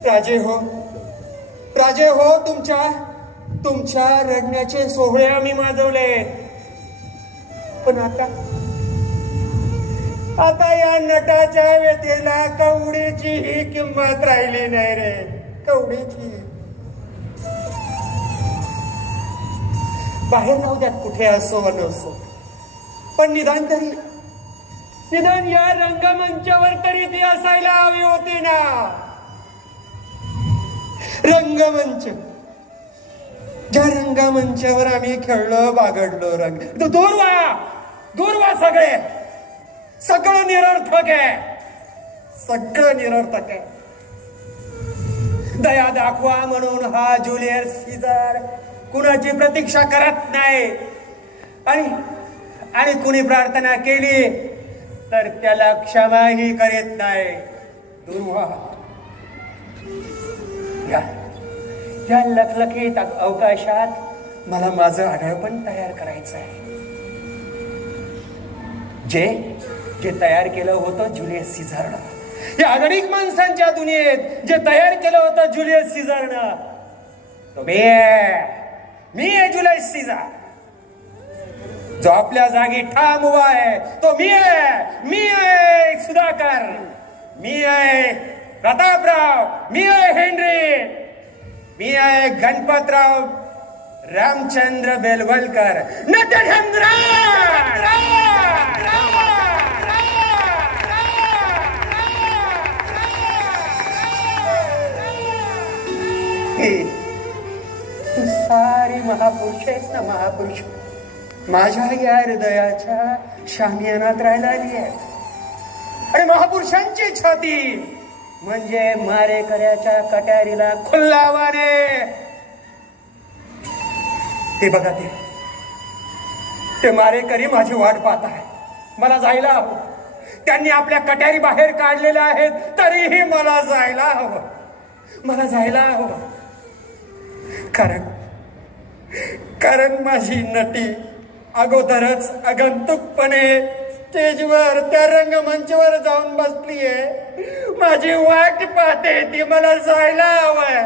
राजे हो, राजे हो, तुमच्या रडण्याचे सोहळे आम्ही माजवले, पण आता या नटाच्या व्यथेला कवडीची ही किंमत राहिली नाही रे, कवडीची. बाहेर राहू द्यात कुठे असो नसो, पण निदान या रंगमंचावर तरी ती असायला हवी होती ना. रंगमंच, ज्या रंगमंचावर आम्ही खेळलो बागडलो, दूर वा सगळं निरर्थक आहे, सगळं निरर्थक आहे. दया दाखवा म्हणून हा ज्युलियस सीझर कुणाची प्रतीक्षा करत नाही, आणि कुणी प्रार्थना केली तर त्याला क्षमाही करीत नाही. दुर्वा या लखलखीत अवकाशात मला माझं आढळपण तयार करायचं आहे. जे तयार केलं होतं ज्युलियस सीझरनं, या आगळिक माणसांच्या दुनियेत जे तयार केलं होतं ज्युलियस सीझरनं, तो मी आहे ज्युलियस सीझर. जो आपल्या जागी ठाम उभा आहे तो मी आहे सुधाकर, मी आहे प्रतापराव, मी आहे हेनरी, मी आहे गणपतराव रामचंद्र बेलवलकर, नटधंद्र. तू सारी महापुरुष आहेस ना, महापुरुष माझ्या या हृदयाच्या शामियानात राहायला आली आहे. आणि महापुरुषांची छाती म्हणजे मारेकऱ्याच्या कट्यारीला खुल्लावाने. ते बघा, ते मारेकरी माझी वाट पाहत आहे, मला जायला हवं. त्यांनी आपल्या कट्यारी बाहेर काढलेल्या आहेत, तरीही मला जायला हवं. कारण माझी नटी अगोदरच आगंतुकपणे स्टेजवर, त्या रंगमंचावर जाऊन बसलीये, माझी वाट पाहते ती. मला जायला हवंय.